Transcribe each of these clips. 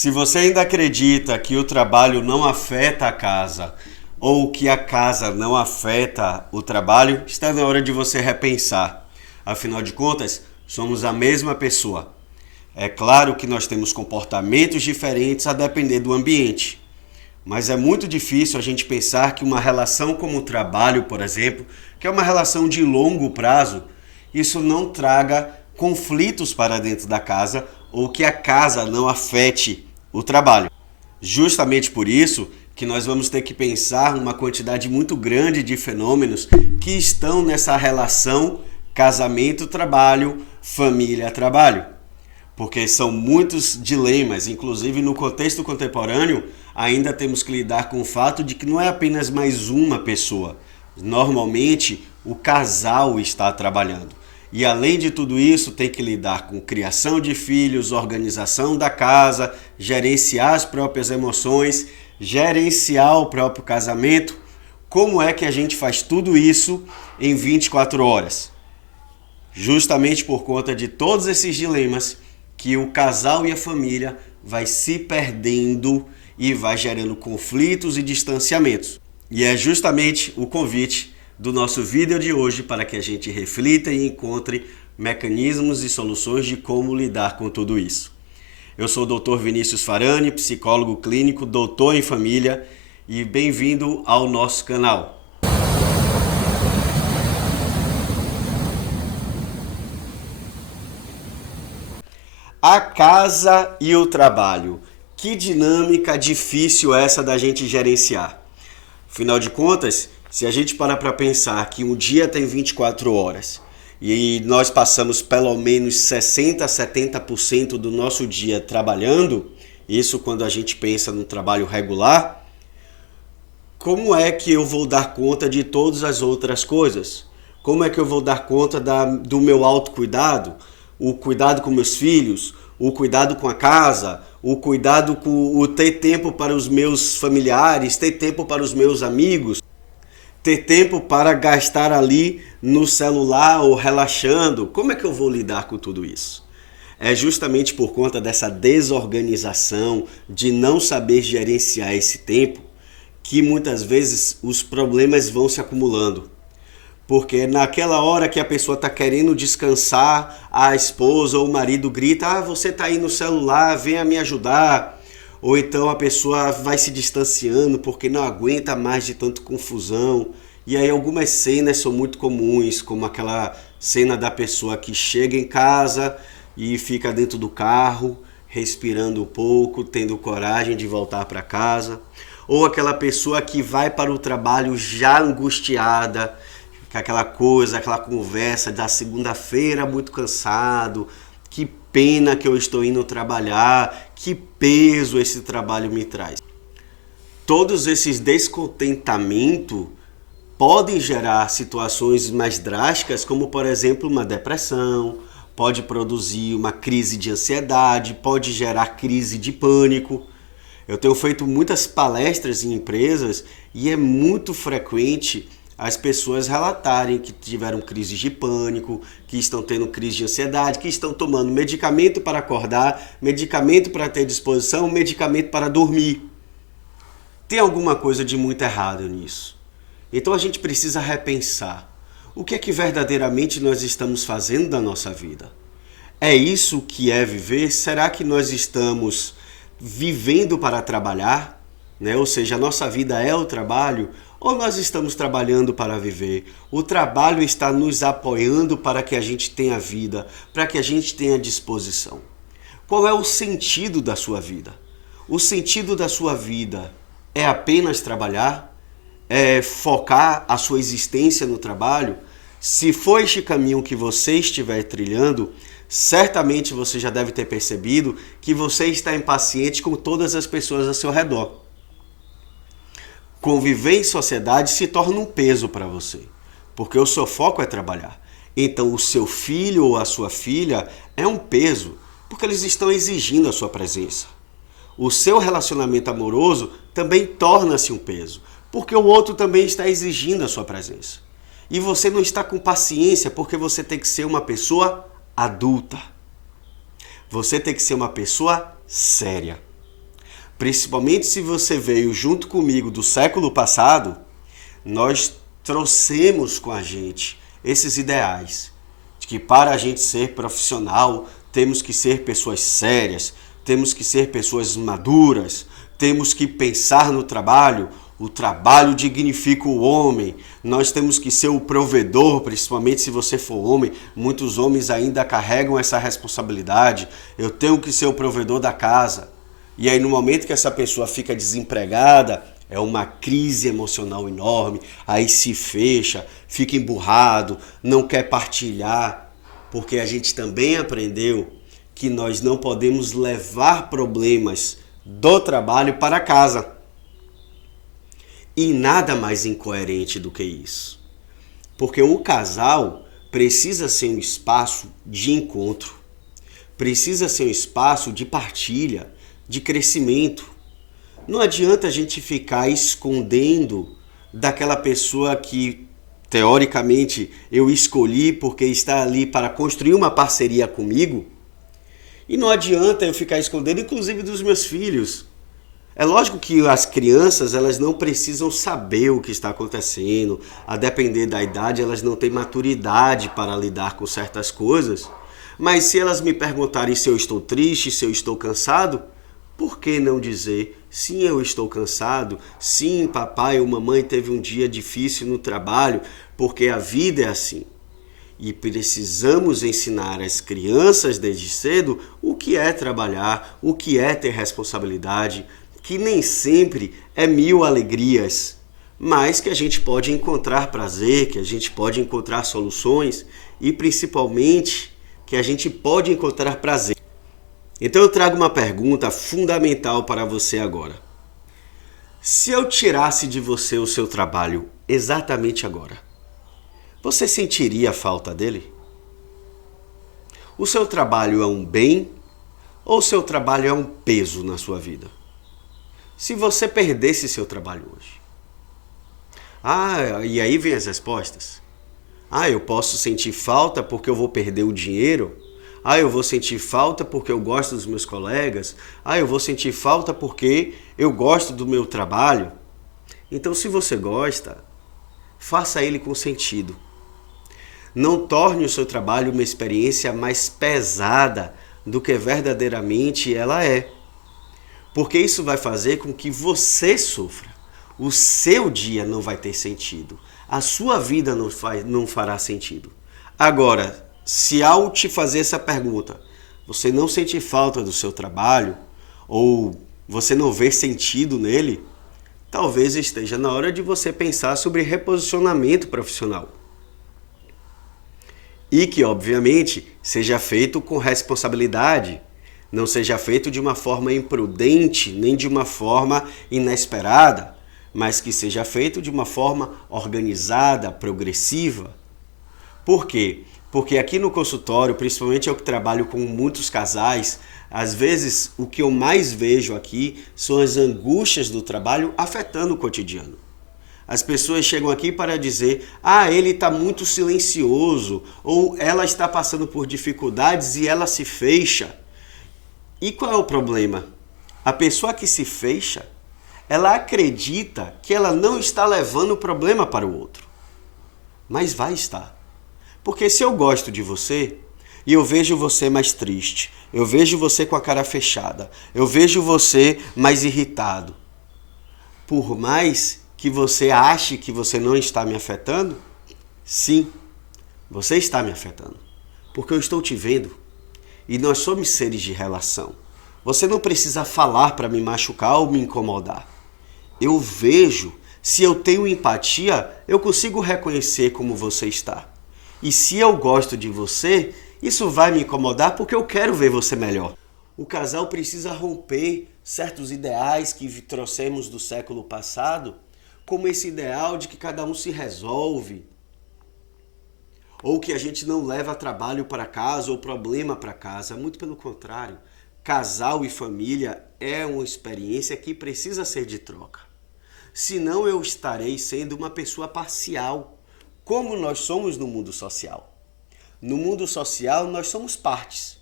Se você ainda acredita que o trabalho não afeta a casa ou que a casa não afeta o trabalho, está na hora de você repensar. Afinal de contas, somos a mesma pessoa. É claro que nós temos comportamentos diferentes a depender do ambiente, mas é muito difícil a gente pensar que uma relação como o trabalho, por exemplo, que é uma relação de longo prazo, isso não traga conflitos para dentro da casa ou que a casa não afete o trabalho. Justamente por isso que nós vamos ter que pensar uma quantidade muito grande de fenômenos que estão nessa relação casamento-trabalho, família-trabalho. Porque são muitos dilemas, inclusive no contexto contemporâneo, ainda temos que lidar com o fato de que não é apenas mais uma pessoa. Normalmente, o casal está trabalhando. E além de tudo isso, tem que lidar com criação de filhos, organização da casa, gerenciar as próprias emoções, gerenciar o próprio casamento. Como é que a gente faz tudo isso em 24 horas? Justamente por conta de todos esses dilemas que o casal e a família vai se perdendo e vai gerando conflitos e distanciamentos. E é justamente o convite do nosso vídeo de hoje para que a gente reflita e encontre mecanismos e soluções de como lidar com tudo isso. Eu sou o Dr. Vinícius Farani, psicólogo clínico, doutor em família, e bem-vindo ao nosso canal. A casa e o trabalho. Que dinâmica difícil essa da gente gerenciar. Afinal de contas, se a gente parar para pensar que um dia tem 24 horas e nós passamos pelo menos 60 a 70% do nosso dia trabalhando, isso quando a gente pensa no trabalho regular, como é que eu vou dar conta de todas as outras coisas? Como é que eu vou dar conta do meu autocuidado? O cuidado com meus filhos, o cuidado com a casa, o cuidado com o ter tempo para os meus familiares, ter tempo para os meus amigos, ter tempo para gastar ali no celular ou relaxando. Como é que eu vou lidar com tudo isso? É justamente por conta dessa desorganização, de não saber gerenciar esse tempo, que muitas vezes os problemas vão se acumulando. Porque naquela hora que a pessoa está querendo descansar, a esposa ou o marido grita: "Ah, você está aí no celular, venha me ajudar." Ou então a pessoa vai se distanciando porque não aguenta mais de tanta confusão. E aí algumas cenas são muito comuns, como aquela cena da pessoa que chega em casa e fica dentro do carro, respirando um pouco, tendo coragem de voltar para casa. Ou aquela pessoa que vai para o trabalho já angustiada, com aquela coisa, aquela conversa da segunda-feira muito cansado, que pena que eu estou indo trabalhar, que peso esse trabalho me traz. Todos esses descontentamentos podem gerar situações mais drásticas, como por exemplo uma depressão, pode produzir uma crise de ansiedade, pode gerar crise de pânico. Eu tenho feito muitas palestras em empresas e é muito frequente as pessoas relatarem que tiveram crises de pânico, que estão tendo crise de ansiedade, que estão tomando medicamento para acordar, medicamento para ter disposição, medicamento para dormir. Tem alguma coisa de muito errado nisso. Então a gente precisa repensar o que é que verdadeiramente nós estamos fazendo da nossa vida. É isso que é viver? Será que nós estamos vivendo para trabalhar? Ou seja, a nossa vida é o trabalho? Ou nós estamos trabalhando para viver? O trabalho está nos apoiando para que a gente tenha vida, para que a gente tenha disposição. Qual é o sentido da sua vida? O sentido da sua vida é apenas trabalhar? É focar a sua existência no trabalho? Se for este caminho que você estiver trilhando, certamente você já deve ter percebido que você está impaciente com todas as pessoas ao seu redor. Conviver em sociedade se torna um peso para você, porque o seu foco é trabalhar. Então o seu filho ou a sua filha é um peso, porque eles estão exigindo a sua presença. O seu relacionamento amoroso também torna-se um peso, porque o outro também está exigindo a sua presença. E você não está com paciência, porque você tem que ser uma pessoa adulta. Você tem que ser uma pessoa séria. Principalmente se você veio junto comigo do século passado, nós trouxemos com a gente esses ideais de que para a gente ser profissional temos que ser pessoas sérias, temos que ser pessoas maduras, temos que pensar no trabalho, o trabalho dignifica o homem, nós temos que ser o provedor, principalmente se você for homem, muitos homens ainda carregam essa responsabilidade, eu tenho que ser o provedor da casa. E aí no momento que essa pessoa fica desempregada, é uma crise emocional enorme, aí se fecha, fica emburrado, não quer partilhar, porque a gente também aprendeu que nós não podemos levar problemas do trabalho para casa. E nada mais incoerente do que isso. Porque o casal precisa ser um espaço de encontro, precisa ser um espaço de partilha, de crescimento. Não adianta a gente ficar escondendo daquela pessoa que, teoricamente, eu escolhi porque está ali para construir uma parceria comigo. E não adianta eu ficar escondendo, inclusive dos meus filhos. É lógico que as crianças, elas não precisam saber o que está acontecendo. A depender da idade, elas não têm maturidade para lidar com certas coisas. Mas se elas me perguntarem se eu estou triste, se eu estou cansado, por que não dizer, sim, eu estou cansado, sim, papai ou mamãe teve um dia difícil no trabalho, porque a vida é assim. E precisamos ensinar às crianças desde cedo o que é trabalhar, o que é ter responsabilidade, que nem sempre é mil alegrias, mas que a gente pode encontrar prazer, que a gente pode encontrar soluções e principalmente que a gente pode encontrar prazer. Então eu trago uma pergunta fundamental para você agora. Se eu tirasse de você o seu trabalho exatamente agora, você sentiria falta dele? O seu trabalho é um bem ou o seu trabalho é um peso na sua vida? Se você perdesse seu trabalho hoje. E aí vem as respostas. Eu posso sentir falta porque eu vou perder o dinheiro. Eu vou sentir falta porque eu gosto dos meus colegas. Eu vou sentir falta porque eu gosto do meu trabalho. Então, se você gosta, faça ele com sentido. Não torne o seu trabalho uma experiência mais pesada do que verdadeiramente ela é. Porque isso vai fazer com que você sofra. O seu dia não vai ter sentido. A sua vida não fará sentido. Agora, se ao te fazer essa pergunta, você não sente falta do seu trabalho, ou você não vê sentido nele, talvez esteja na hora de você pensar sobre reposicionamento profissional. E que, obviamente, seja feito com responsabilidade, não seja feito de uma forma imprudente, nem de uma forma inesperada, mas que seja feito de uma forma organizada, progressiva. Por quê? Porque aqui no consultório, principalmente eu que trabalho com muitos casais, às vezes o que eu mais vejo aqui são as angústias do trabalho afetando o cotidiano. As pessoas chegam aqui para dizer, ele está muito silencioso, ou ela está passando por dificuldades e ela se fecha. E qual é o problema? A pessoa que se fecha, ela acredita que ela não está levando o problema para o outro. Mas vai estar. Porque se eu gosto de você e eu vejo você mais triste, eu vejo você com a cara fechada, eu vejo você mais irritado, por mais que você ache que você não está me afetando, sim, você está me afetando. Porque eu estou te vendo. E nós somos seres de relação. Você não precisa falar para me machucar ou me incomodar. Eu vejo, se eu tenho empatia, eu consigo reconhecer como você está. E se eu gosto de você, isso vai me incomodar porque eu quero ver você melhor. O casal precisa romper certos ideais que trouxemos do século passado, como esse ideal de que cada um se resolve, ou que a gente não leva trabalho para casa ou problema para casa. Muito pelo contrário, casal e família é uma experiência que precisa ser de troca. Senão eu estarei sendo uma pessoa parcial, como nós somos no mundo social. No mundo social nós somos partes.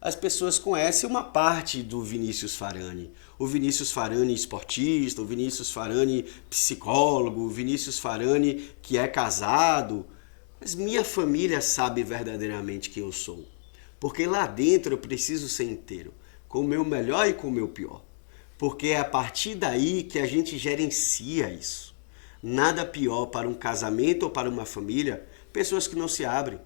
As pessoas conhecem uma parte do Vinícius Farani, o Vinícius Farani esportista, o Vinícius Farani psicólogo, o Vinícius Farani que é casado. Mas minha família sabe verdadeiramente quem eu sou. Porque lá dentro eu preciso ser inteiro, com o meu melhor e com o meu pior. Porque é a partir daí que a gente gerencia isso. Nada pior para um casamento ou para uma família, pessoas que não se abrem.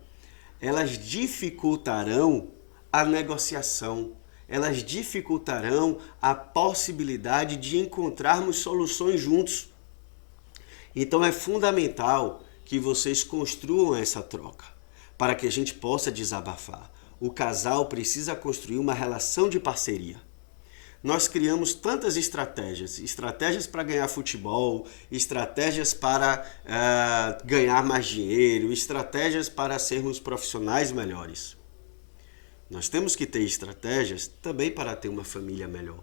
Elas dificultarão a negociação, elas dificultarão a possibilidade de encontrarmos soluções juntos. Então é fundamental que vocês construam essa troca, para que a gente possa desabafar. O casal precisa construir uma relação de parceria. Nós criamos tantas estratégias para ganhar futebol, estratégias para ganhar mais dinheiro, estratégias para sermos profissionais melhores. Nós temos que ter estratégias também para ter uma família melhor,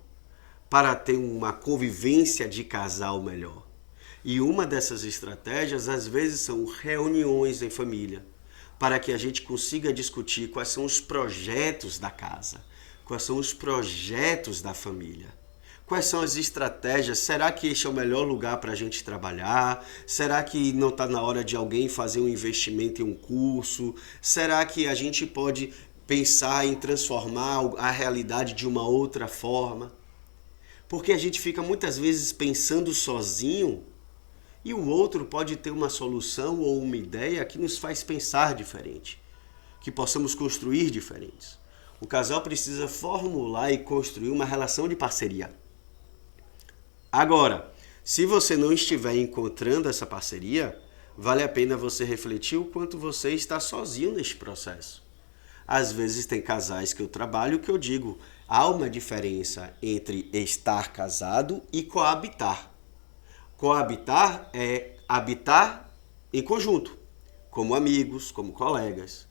para ter uma convivência de casal melhor. E uma dessas estratégias, às vezes, são reuniões em família, para que a gente consiga discutir quais são os projetos da casa, quais são os projetos da família. Quais são as estratégias? Será que este é o melhor lugar para a gente trabalhar? Será que não está na hora de alguém fazer um investimento em um curso? Será que a gente pode pensar em transformar a realidade de uma outra forma? Porque a gente fica muitas vezes pensando sozinho e o outro pode ter uma solução ou uma ideia que nos faz pensar diferente, que possamos construir diferentes. O casal precisa formular e construir uma relação de parceria. Agora, se você não estiver encontrando essa parceria, vale a pena você refletir o quanto você está sozinho neste processo. Às vezes tem casais que eu trabalho que eu digo, há uma diferença entre estar casado e coabitar. Coabitar é habitar em conjunto, como amigos, como colegas.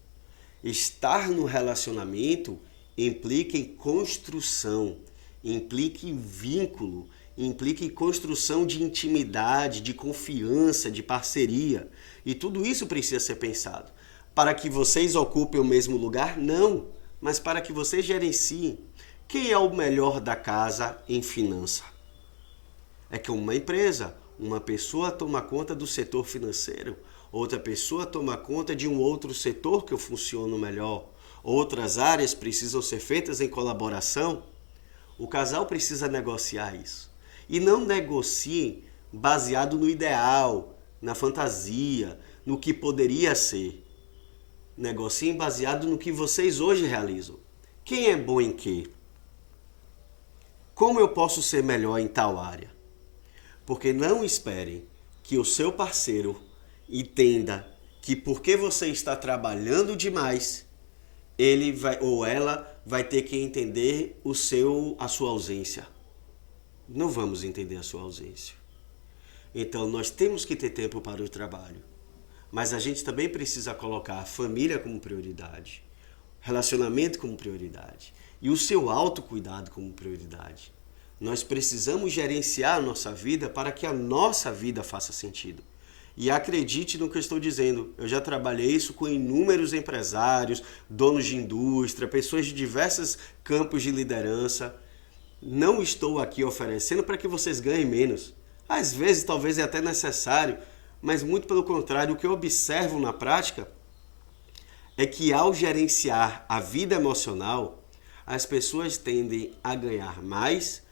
Estar no relacionamento implica em construção, implica em vínculo, implica em construção de intimidade, de confiança, de parceria. E tudo isso precisa ser pensado. Para que vocês ocupem o mesmo lugar? Não, mas para que vocês gerenciem. Quem é o melhor da casa em finança? É que uma empresa, uma pessoa toma conta do setor financeiro, outra pessoa toma conta de um outro setor que eu funciono melhor. Outras áreas precisam ser feitas em colaboração. O casal precisa negociar isso. E não negociem baseado no ideal, na fantasia, no que poderia ser. Negociem baseado no que vocês hoje realizam. Quem é bom em quê? Como eu posso ser melhor em tal área? Porque não esperem que o seu parceiro entenda que porque você está trabalhando demais, ele vai ou ela vai ter que entender a sua ausência. Não vamos entender a sua ausência. Então nós temos que ter tempo para o trabalho. Mas a gente também precisa colocar a família como prioridade, relacionamento como prioridade e o seu autocuidado como prioridade. Nós precisamos gerenciar a nossa vida para que a nossa vida faça sentido. E acredite no que eu estou dizendo, eu já trabalhei isso com inúmeros empresários, donos de indústria, pessoas de diversos campos de liderança. Não estou aqui oferecendo para que vocês ganhem menos. Às vezes, talvez é até necessário, mas muito pelo contrário, o que eu observo na prática é que ao gerenciar a vida emocional, as pessoas tendem a ganhar mais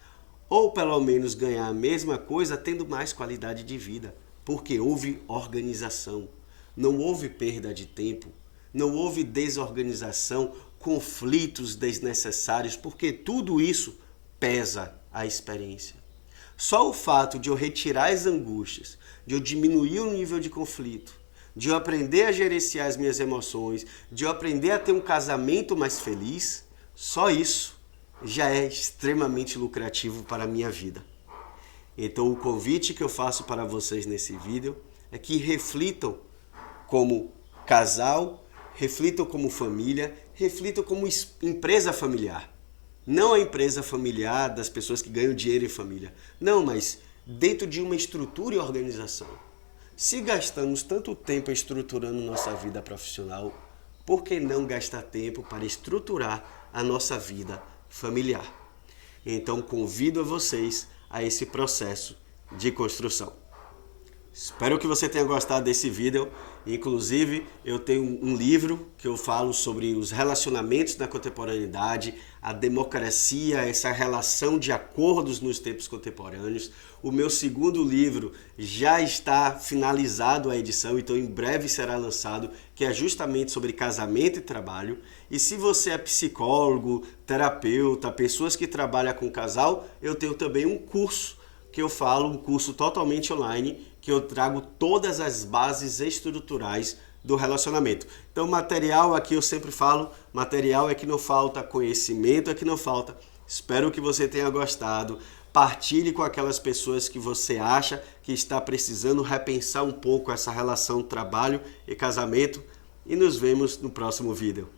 ou pelo menos ganhar a mesma coisa tendo mais qualidade de vida, porque houve organização, não houve perda de tempo, não houve desorganização, conflitos desnecessários, porque tudo isso pesa a experiência. Só o fato de eu retirar as angústias, de eu diminuir o nível de conflito, de eu aprender a gerenciar as minhas emoções, de eu aprender a ter um casamento mais feliz, só isso já é extremamente lucrativo para a minha vida. Então o convite que eu faço para vocês nesse vídeo é que reflitam como casal, reflitam como família, reflitam como empresa familiar. Não a empresa familiar das pessoas que ganham dinheiro em família. Não, mas dentro de uma estrutura e organização. Se gastamos tanto tempo estruturando nossa vida profissional, por que não gastar tempo para estruturar a nossa vida familiar? Então convido a vocês a esse processo de construção. Espero que você tenha gostado desse vídeo. Inclusive, eu tenho um livro que eu falo sobre os relacionamentos na contemporaneidade, a democracia, essa relação de acordos nos tempos contemporâneos. O meu segundo livro já está finalizado a edição, então em breve será lançado, que é justamente sobre casamento e trabalho. E se você é psicólogo, terapeuta, pessoas que trabalham com casal, eu tenho também um curso que eu falo, um curso totalmente online, que eu trago todas as bases estruturais do relacionamento. Então, material aqui eu sempre falo, material é que não falta, conhecimento é que não falta. Espero que você tenha gostado. Partilhe com aquelas pessoas que você acha que está precisando repensar um pouco essa relação trabalho e casamento. E nos vemos no próximo vídeo.